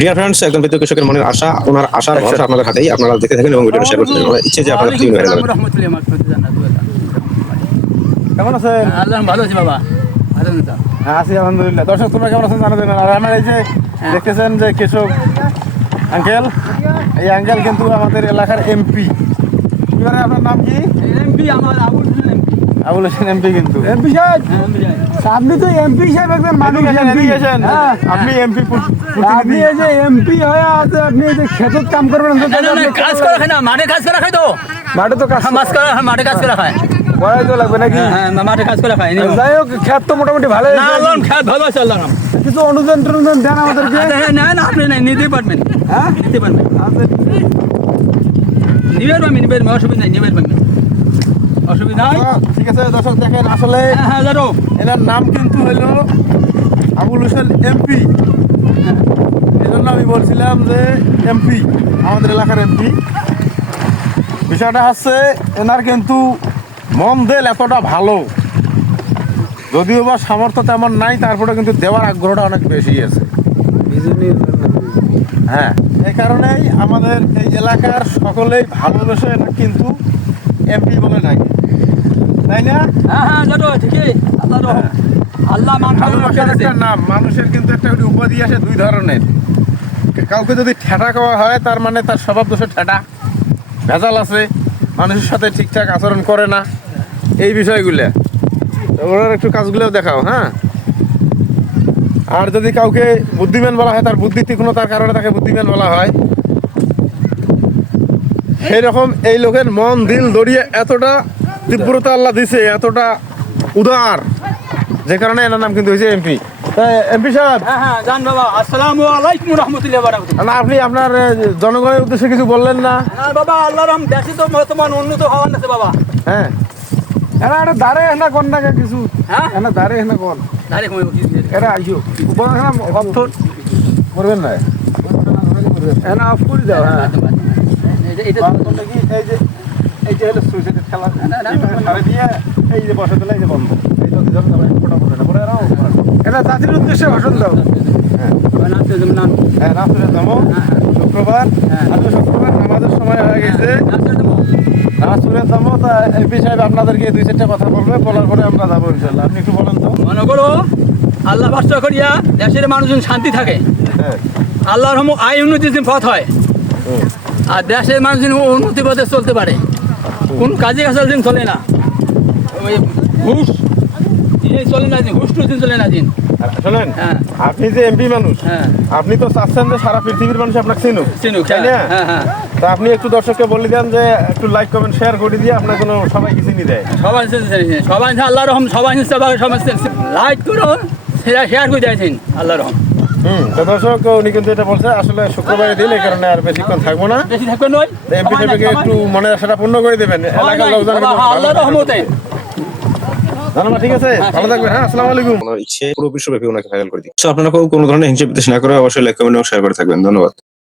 Dear friends, একজন বিদ্যুৎ কৃষকের মনের আশা, ওনার আশার ভরসা আপনাদের হাতেই। আপনারা দেখতে থাকেন এবং ভিডিওটা শেয়ার করতে থাকেন। আমার ইচ্ছে যে আপনারা কিছু হয়ে যাবেন। কেমন আছেন? আল্লাহ ভালো আছি বাবা, ভালো আছি। হ্যাঁ, আছি আলহামদুলিল্লাহ। দর্শক, তোমরা কেমন আছেন জানাবেন। আর আমার এই যে দেখতেছেন যে কৃষক আঙ্কেল, এই আঙ্কেল কিন্তু আমাদের এলাকার এমপি। এবারে আপনার নাম কি? এমপি আমার আবুল হোসেন এমপি। আবুল হোসেন এমপি কিন্তু এমপি সাহেব, আপনি তো এমপি সাহেব একজন মানুষ এমপি। হ্যাঁ, আপনি এমপি আপনি এই যে এমপি হয়ে আছে, আপনি এই যে ক্ষেতত কাম করবেন না, না, না, কাজ করা খায় না, মাঠে কাজ করা খায় তো। মাঠে তো কাজ মাছ করা, মাঠে কাজ করা খায়। করাই তো লাগবে নাকি? হ্যাঁ, মাঠে কাজ করা খায়। যাই হোক, ক্ষেত তো মোটামুটি ভালো না, আল্লাহ খেয়াল ভালো আছে, আল্লাহ নাম। কিছু অনুদান টনুদান দেন আমাদেরকে। না, না, আপনি নাই নিতে পারবেন। হ্যাঁ, নিতে পারবেন, নিবেন পারবেন, নিবেন, অসুবিধা নাই, নিবেন পারবেন, অসুবিধা নাই। ঠিক আছে দর্শক, দেখেন আসলে হ্যাঁ, হ্যাঁ, জানো এনার নাম কিন্তু হলো আবুল হোসেন এমপি। এই জন্য আমি বলছিলাম যে এমপি, আমাদের এলাকার এমপি। বিষয়টা হচ্ছে এনার কিন্তু মন দেল এতটা ভালো, যদিও বা সামর্থ্য তেমন নাই, তারপরে কিন্তু দেওয়ার আগ্রহটা অনেক বেশি আছে। হ্যাঁ, এই কারণেই আমাদের এই এলাকার সকলেই ভালোবেসে এনাকে কিন্তু এমপি বলে ডাকে, তাই না? হ্যাঁ, হ্যাঁ, জানো ঠিকই, আল্লাহ রহম। আল্লাহ ভালোবাসার একটা নাম, মানুষের কিন্তু একটা করে উপাধি আসে দুই ধরনের। কাউকে যদি ঠেটা খাওয়া হয়, তার মানে তার স্বভাব দোষে ঠেটা, ভেজাল আছে, মানুষের সাথে ঠিকঠাক আচরণ করে না, এই বিষয়গুলো। ওনার একটু কাজগুলো দেখাও। হ্যাঁ, আর যদি কাউকে বুদ্ধিমান বলা হয়, তার বুদ্ধি তীক্ষ্ণতার কারণে তাকে বুদ্ধিমান বলা হয়। সেই রকম এই লোকের মন দিল দড়িয়ে এতটা তীব্রতা আল্লাহ দিছে, এতটা উদার, যে কারণে এনার নাম কিন্তু হয়েছে এমপি। তাই এমপি সাহেব, হ্যাঁ, হ্যাঁ, জান বাবা, আসসালামু আলাইকুম রহমতুল্লাহ বারাকাতুহু। না, আপনি আপনার জনগণের উদ্দেশ্যে কিছু বললেন না? না বাবা, আল্লাহ রহম, দেশে তো বর্তমান উন্নত হওয়ার আছে বাবা। হ্যাঁ, এরা একটা দাঁড়ে এনে কোন না কিছু, হ্যাঁ, এনে দাঁড়ে এনে কোন ডাইরেক্ট মই বকি দিই। এরা আইসো অর্থ করবেন না? এনে অফ করে দাও। হ্যাঁ, এটা এই যে এই যে হলো সুইচের খেলা, না, না, এইটা সারে দিয়ে এই যে বসে দিলে এই যে বন্ধ, এই যদি ধরুন তারপরে ফোটা পড়ে না, পরে এরাও এটা জাতির উদ্দেশ্যে ভাষণ দাও। হ্যাঁ, রাত্রে যাবো শুক্রবার, আজকে শুক্রবার নামাজের সময় হয়ে গেছে, নামাজ পড়ে যাবো। তা এমপি সাহেব আপনাদেরকে দুই চারটা কথা বলবে, বলার পরে আমরা যাবো ইনশাল্লাহ। আপনি একটু বলেন তো। মনে করো আল্লাহ বাস্ত করিয়া দেশের মানুষজন শান্তি থাকে, হ্যাঁ, আল্লাহর রহম আয় উন্নতির পথ হয়, আর দেশের মানুষজন উন্নতি পথে চলতে পারে। কোন কাজে কাজের দিন চলে না, ওই ঘুষ দিনে চলে না, দিন ঘুষ দিন চলে না দিন। আর শোনেন, হ্যাঁ, আপনি যে এমপি মানুষ, হ্যাঁ, আপনি তো চাচ্ছেন যে সারা পৃথিবীর মানুষ আপনাকে চিনুক, চিনুক, তাই না? হ্যাঁ, হ্যাঁ, তা আপনি একটু দর্শককে বলে দেন যে একটু লাইক কমেন্ট শেয়ার করে দিয়ে আপনার কোনো সবাইকে চিনি দেয়। সবাই সবাই আল্লাহ রহম, সবাই সবাই লাইক করুন, শেয়ার করে দিয়েছেন আল্লাহ রহম। তো দর্শক, উনি কিন্তু এটা বলছে আসলে শুক্রবারের দিন, এই কারণে আর বেশিক্ষণ থাকবো না। বেশি থাকবে নয়, এমপি সাহেবকে একটু মনের আশাটা পূর্ণ করে দেবেন, এলাকার লোকজন কিন্তু আল্লাহ রহমতে। ধন্যবাদ, ঠিক আছে, ভালো থাকবেন। হ্যাঁ, আসসালামু আলাইকুম। ওনার ইচ্ছে পুরো বিশ্বব্যাপী ওনাকে ভাইরাল করে দিই। আপনারা কোনো ধরনের হিংসা বিদ্বেষ না করে অবশ্যই লাইক কমেন্ট এবং শেয়ার করে থাকবেন। ধন্যবাদ।